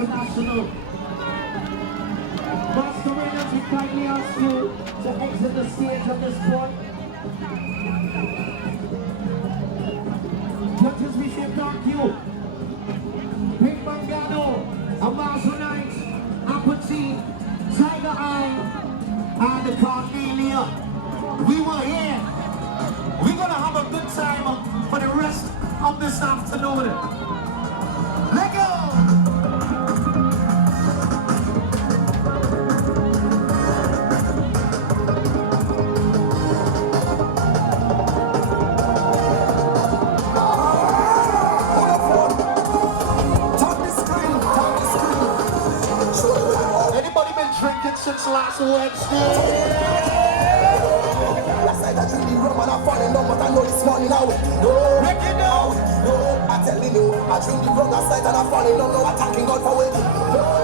International. Masqueraders, we kindly ask you to exit the stage at this point. Judges, we say thank you. Pink Mangano, Amazonite, Apathy, Tiger Eye, and the Cornelia. We were here. We're gonna have a good time for the rest of this afternoon. Let go! Anybody been drinking since last Wednesday? Last night I drink the rum and I fall in love, but I know this morning now. No, Break it down. no, I'm telling you, I drink the rum last night and I fall in love, now I'm thanking God for it. No.